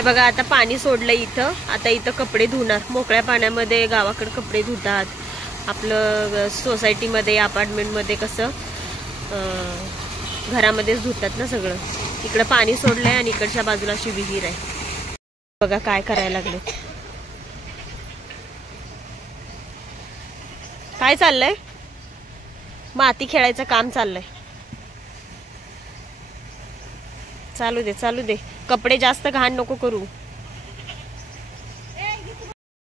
हे बघा आता पाणी सोडलं इथं. आता इथं कपडे धुणार. मोकळ्या पाण्यामध्ये गावाकडे कपडे धुतात. आपलं सोसायटीमध्ये अपार्टमेंटमध्ये कसं घरामध्येच धुतात ना सगळं. इकडं पाणी सोडलंय आणि इकडच्या बाजूला अशी विहीर आहे. बघा काय करायला लागले. काय चाललंय? माती खेळायचं काम चाललंय. चालू दे चालू दे. कपडे जास्त घाण नको करू.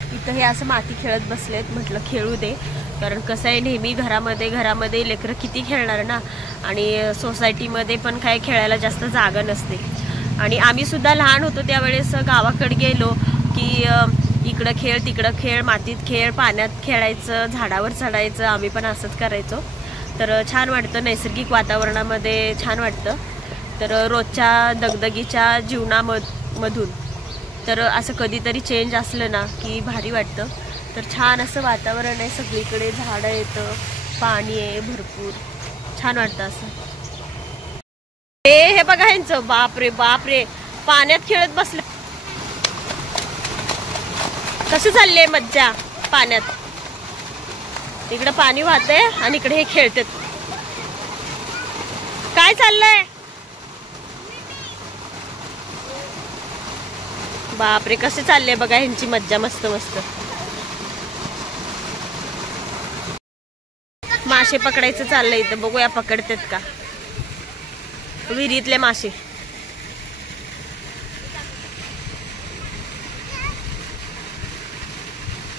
इथं हे असं माती खेळत बसलेत. म्हटलं खेळू दे, कारण कसं आहे नेहमी घरामध्ये लेकरं किती खेळणार ना. आणि सोसायटीमध्ये पण काय खेळायला जास्त जागा नसते. आणि आम्ही सुद्धा लहान होतो त्यावेळेस गावाकडे गेलो की इकडं खेळ तिकडं खेळ, मातीत खेळ, पाण्यात खेळायचं, झाडावर चढायचं. आम्ही पण असंच करायचो. तर छान वाटतं, नैसर्गिक वातावरणामध्ये छान वाटतं. तर रोजच्या दगदगीच्या जीवनामधून तर असं कधीतरी चेंज असलं ना की भारी वाटतं. तर छान असं वातावरण आहे. सगळीकडे झाडं येतं, पाणी आहे भरपूर. छान वाटतं असं. हे बघा ह्यांचं. बापरे बापरे, पाण्यात खेळत बसले. कसं चाललंय मज्जा पाण्यात. इकडं पाणी वाहतंय आणि इकडे हे खेळतात. काय चाललंय? बापरे कसे चालले बघा ह्यांची मज्जा. मस्त मस्त. मासे पकडायचं चाललंय इथं. बघूया पकडतात का विहिरीतले मासे.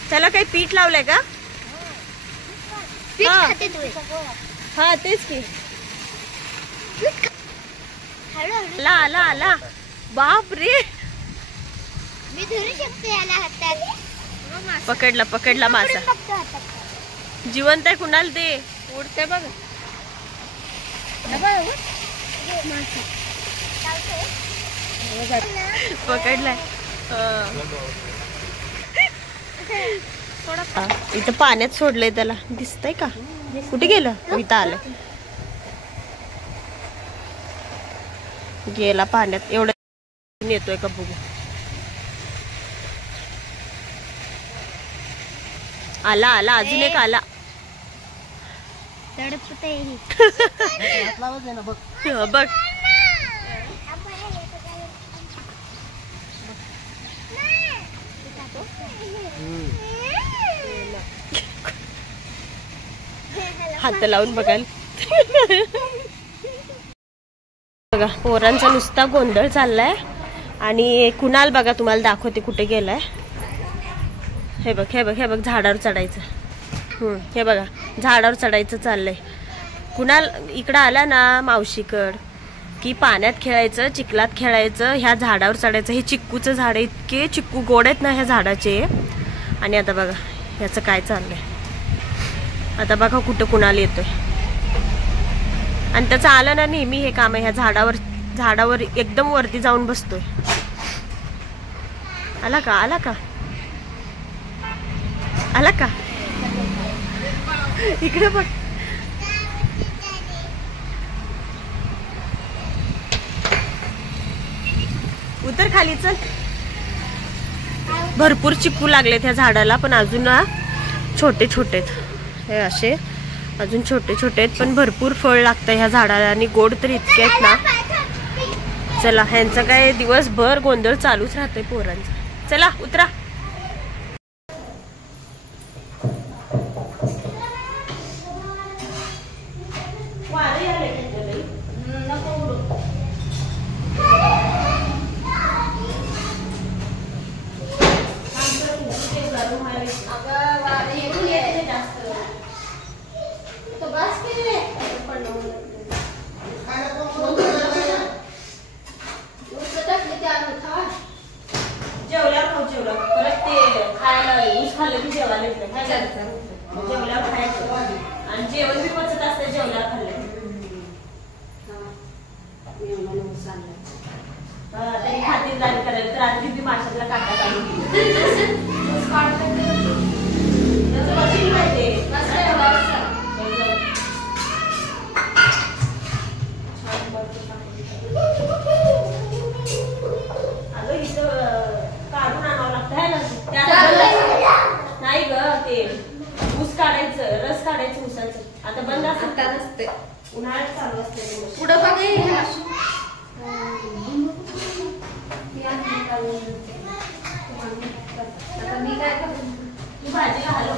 त्याला काही पीठ लावलंय का? हा तेच की. आला आला. बाप रे, मी धरू शकते याला हातात. पकडला मासा. जिवंत आहे. कुणाला दे. उडते बघ. पकडलाय. इथं पाण्यात सोडलंय त्याला. दिसतंय का? कुठे गेलं? इथं आलं. गेला पाण्यात. एवढं येतोय का बघू. आला आला. अजून एक आला. बघ हात लावून बघाल. बघा पोरांचा नुसता गोंधळ चाललाय. आणि कुणाल बघा तुम्हाला दाखवते कुठे गेलाय. हे बघ हे बघ हे बघ. झाडावर चढायचं. हे बघा झाडावर चढायचं चाललंय. कुणाल इकडं आला ना मावशीकड की पाण्यात खेळायचं, चिखलात खेळायचं, ह्या झाडावर चढायचं. हे चिक्कूचं झाड आहे. इतके चिक्कू गोड आहेत ना ह्या झाडाचे. आणि आता बघा ह्याचं काय चाललंय. आता बघा कुठं कुणाल येतोय. आणि त्याचं आलं ना नेहमी हे काम आहे. ह्या झाडावर एकदम वरती जाऊन बसतोय. आला का? आला का? आला का? इकडे बघ. उतर खाली. चल. भरपूर चिक्कू लागले त्या झाडाला. पण अजून छोटे छोटे हे असे अजून छोटे छोटे आहेत. पण भरपूर फळ लागतं ह्या झाडाला. आणि गोड तर इतके आहेत ना. चला ह्यांचं काय दिवसभर गोंधळ चालूच राहतोय पोरांचा. चला उतरा. जेवण बी पचत असतं जेवल्यावर खाल्लं. तरी खातीरदारी करायला तर रात्री बी माशातला काटा काढून अगं इथं उन्हाळ्यात चालू असते पुढं बघ मी काय करतो भाजी घालव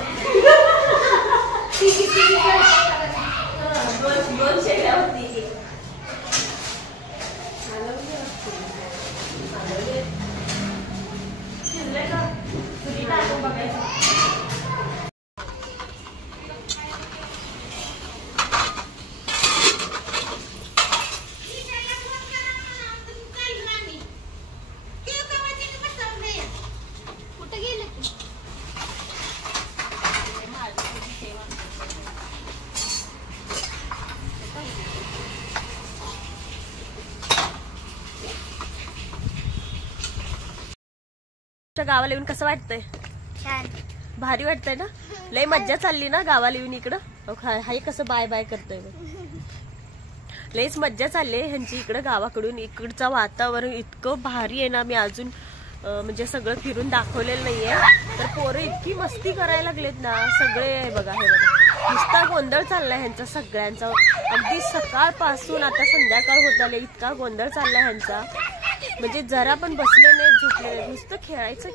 दोन शेगड्या होती शिजले का तुझी टाकून बघायचं गावाला येऊन कसं वाटतंय छान भारी वाटतंय ना लय मज्जा चालली ना गावाला येऊन इकडं हाय कसं बाय बाय करतोय लयच मज्जा चालली ह्यांची इकडं गावाकडून इकडचं वातावरण इतकं भारी आहे ना मी अजून म्हणजे सगळं फिरून दाखवलेलं नाहीये तर पोरं इतकी मस्ती करायला लागलेत ना सगळे बघा हे बघा नुसता गोंधळ चाललाय ह्यांचा सगळ्यांचा अगदी सकाळपासून आता संध्याकाळ होत आले इतका गोंधळ चाललाय ह्यांचा म्हणजे जरा पण बसले नाही झोपले नाही नुसतं खेळायचं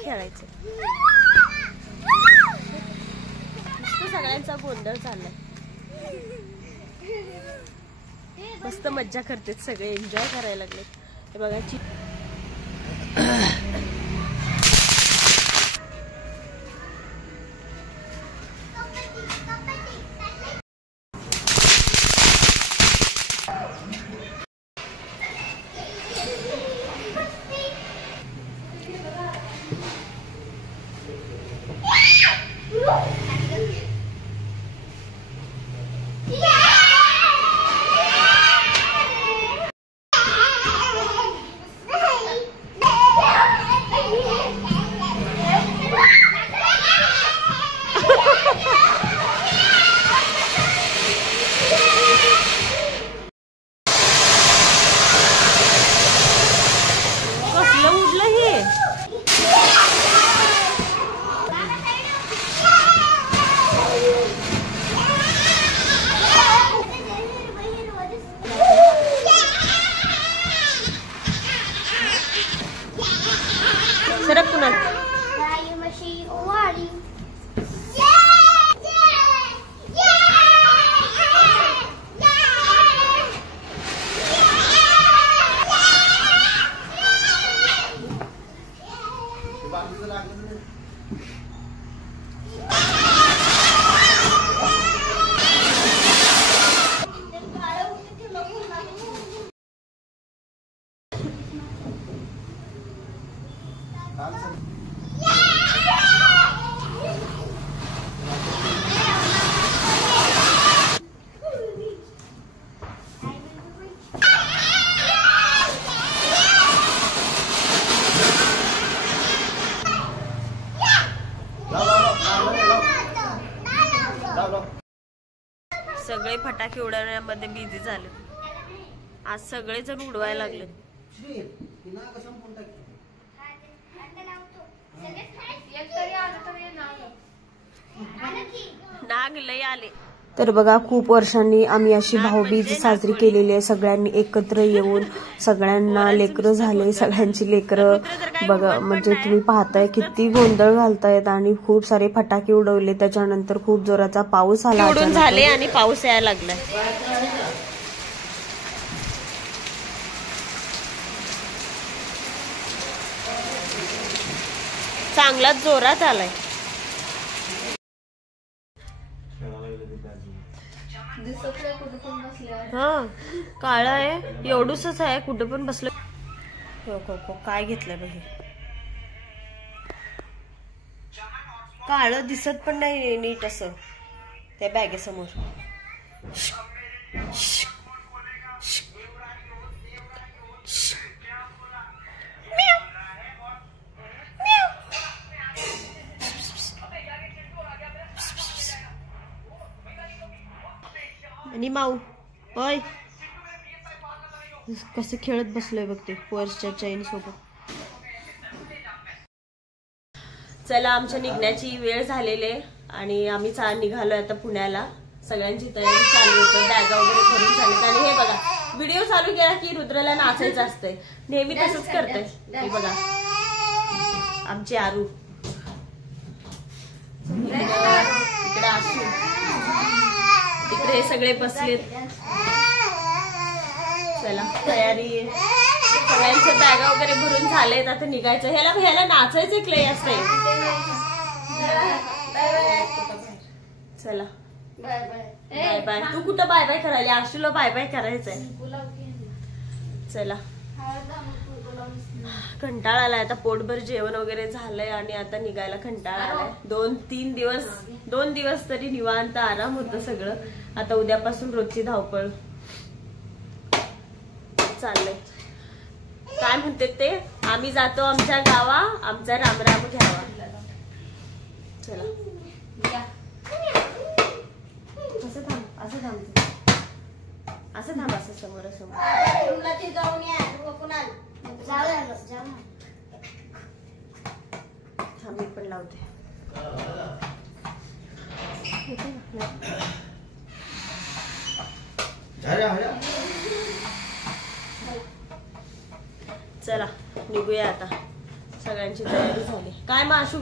नुसतं सगळ्यांचा गोंधळ चाललाय मस्त मज्जा करतेत सगळे एन्जॉय करायला लागलेत हे बघा सगळे फटाके उडवण्यामध्ये बिझी झाले आज सगळे जण उडवायला लागले नाग लय आले तर बघा खूप वर्षांनी आम्ही अशी भाऊबीज साजरी केलेली आहे सगळ्यांनी एकत्र येऊन सगळ्यांना लेकरं झाले सगळ्यांची लेकरं बघा म्हणजे तुम्ही पाहताय किती गोंधळ घालतायत आणि खूप सारे फटाके उडवले त्याच्यानंतर खूप जोराचा पाऊस आला उडून झाले आणि पाऊस यायला लागला चांगलाच जोरात आलाय हा काळा आहे एवढूसच आहे कुठं पण बसलं काय घेतलंय बघ काळं दिसत पण नाही नीट असं त्या बॅगेसमोर आणि माऊ ओय कसं खेळत बसलोय बघ ते पर्सच्या चैन सोबत चला आमच्या निघण्याची वेळ झालेली आहे आणि आम्ही निघालोय आता पुण्याला सगळ्यांची तयारी चालू होतं, बॅगा वगैरे भरून झाली. आणि हे बघा व्हिडिओ चालू केला की रुद्रला नाचायचं असतंय, नेहमी तसंच करतंय. हे बघा आमची आरू, इकडे आशू, इकडे हे सगळे बसलेत. चला तयारी, सगळ्यांच्या बॅगा वगैरे भरून झालेत, आता निघायचं. ह्याला नाचायचं क्ले असतंय. चला बाय बाय. तू कुठं बाय बाय करायला? आशूला बाय बाय करायचंय. चला कंटाळा आलाय आता, पोटभर जेवण वगैरे झालंय आणि आता निघायला कंटाळा आलाय. 2 दिवस तरी निवांत आराम होतं सगळं. आता उद्यापासून रोजची धावपळ चाललंय. काय म्हणते ते, आम्ही जातो आमच्या गावा, आमचा रामराम घ्यावा. चला असं थांब, असं थांब, असं थांब, असं समोर जाऊन या. थांब मी पण लावते. चला निघूया आता, सगळ्यांची तयारी झाली. काय माशू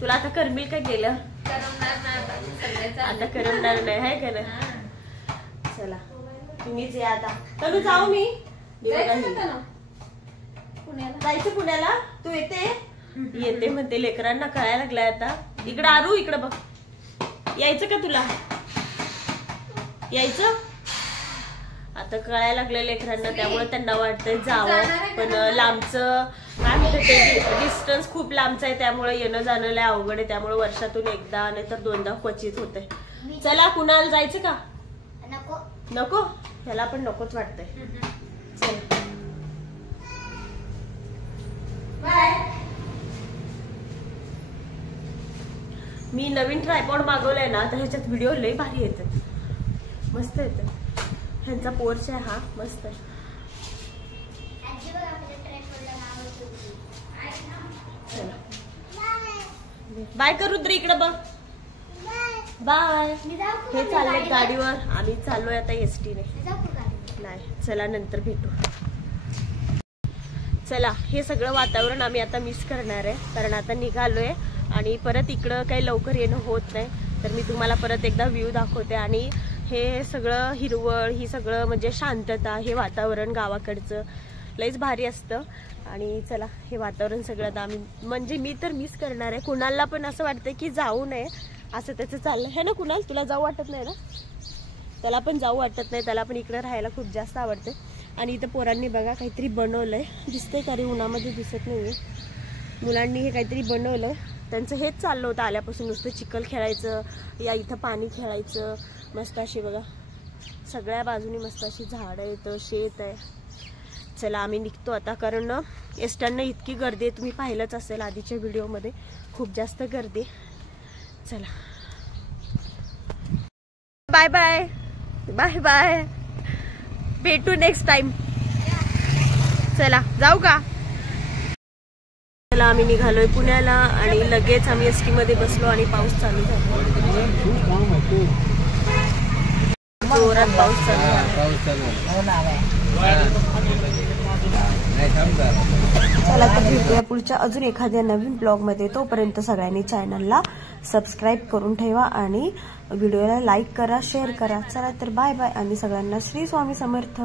तुला आता करमील काय गेलं? आता करमणार नाही आहे का ना. चला तुम्हीच या आता. तर जाऊ मी जायचं पुण्याला. तू येते म्हणते, लेकरांना कळायला लागलाय आता. इकडं आरू, इकडं बघ. यायचं का तुला? यायचं आता कळायला लागलं लेकरांना, त्यामुळे त्यांना वाटतंय जावं. पण लांबचं काय म्हणते ते, डिस्टन्स खूप लांबचं आहे, त्यामुळे येणं जाणं लय अवघड आहे. त्यामुळे वर्षातून एकदा नाही तर 2दा क्वचित होतंय. चला कुणाला जायचं का? नको, ह्याला पण नकोच वाटतंय. चल मी नवीन ट्रायपॉड मागवलाय ना, तर ह्याच्यात व्हिडिओ लय भारी येतात, मस्त येतात. ह्यांचा पोर्च आहे हा, मस्त आहे. बाय कर रुद्र, इकडे बघ. बाय. हे चालले गाडीवर, आम्ही चाललोय आता एसटीने. नाही चला नंतर भेटू. चला हे सगळं वातावरण आम्ही आता मिस करणार आहे, कारण आता निघालोय आणि परत इकडं काही लवकर येणं होत नाही. तर मी तुम्हाला परत एकदा व्ह्यू दाखवते. आणि हे सगळं हिरवळ, ही सगळं म्हणजे शांतता, हे वातावरण गावाकडचं लईच भारी असतं. आणि चला हे वातावरण सगळं आता आम्ही म्हणजे मी तर मिस करणार आहे. कुणालला पण असं वाटतं की जाऊ नये, असं त्याचं चाललं आहे ना. कुणाल तुला जाऊ वाटत नाही ना? त्याला पण जाऊ वाटत नाही, त्याला पण इकडे राहायला खूप जास्त आवडते. आणि इथं पोरांनी बघा काहीतरी बनवलंय, दिसतंय का रे? उन्हामध्ये दिसत नाहीये. मुलांनी हे काहीतरी बनवलं, त्यांचं हेच चाललं होतं आल्यापासून, नुसतं चिखल खेळायचं, या इथं पाणी खेळायचं. मस्त अशी बघा सगळ्या बाजूनी मस्त अशी झाडं आहेत, शेत आहे. चला आम्ही निघतो आता, कारण एसट्यांना इतकी गर्दी आहे, तुम्ही पाहिलंच असेल आधीच्या व्हिडिओमध्ये, खूप जास्त गर्दी. चला बाय बाय बाय बाय, भेटू नेक्स्ट टाइम. चला जाऊ का? चला आम्ही निघालोय पुण्याला आणि लगेच आम्ही एसटी मध्ये बसलो आणि पाऊस चालू झाला, जोरात पाऊस चालू झाला. चला तर भेटूया पुढच्या अजून एखाद्या नवीन ब्लॉग मध्ये. तोपर्यंत सगळ्यांनी चॅनलला सबस्क्राईब करून ठेवा आणि व्हिडिओला लाईक करा, शेअर करा. चला तर बाय बाय आणि सगळ्यांना श्री स्वामी समर्थ.